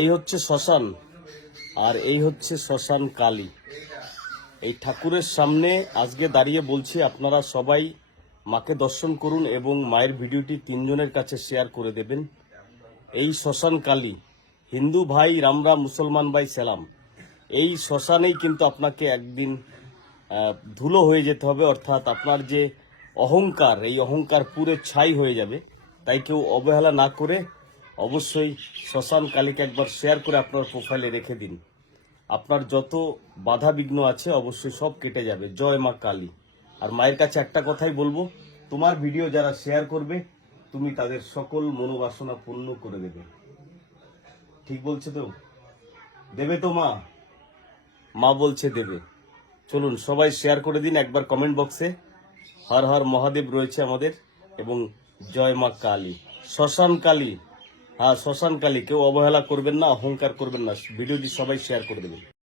এই হচ্ছে শ্মশান, আর এই হচ্ছে শ্মশান কালী। এই ঠাকুরের সামনে আজকে দাঁড়িয়ে বলছি, আপনারা সবাই মাকে দর্শন করুন এবং মায়ের ভিডিওটি 3 জনের কাছে শেয়ার করে দেবেন। এই শ্মশান কালী, হিন্দু ভাই রাম রাম, মুসলমান ভাই সালাম। এই শ্মশানেই কিন্তু আপনাকে একদিন ধুলো হয়ে যেতে হবে, অর্থাৎ আপনার যে অহংকার, এই অহংকার পুরো ছাই হয়ে যাবে। তাই কেউ অবহেলা না করে অবশ্যই শ্মশান কালীকে একবার শেয়ার করে আপনার প্রোফাইলে রেখে দিন। আপনার যত বাধা বিঘ্ন আছে অবশ্যই সব কেটে যাবে। জয় মা কালী। আর মায়ের কাছে একটা কথাই বলবো, তোমার ভিডিও যারা শেয়ার করবে তুমি তাদের সকল মনোবাসনা পূর্ণ করে দেবে। ঠিক বলছে তো? দেবে তো মা? মা বলছে দেবে। চলুন সবাই শেয়ার করে দিন একবার কমেন্ট বক্সে। হর হর মহাদেব রয়েছে আমাদের, এবং জয় মা কালী। শ্মশান কালী, হ্যাঁ শ্মশান কালী, কেউ অবহেলা করবেন না, অহংকার করবেন না। ভিডিওটি সবাই শেয়ার করে দেবেন।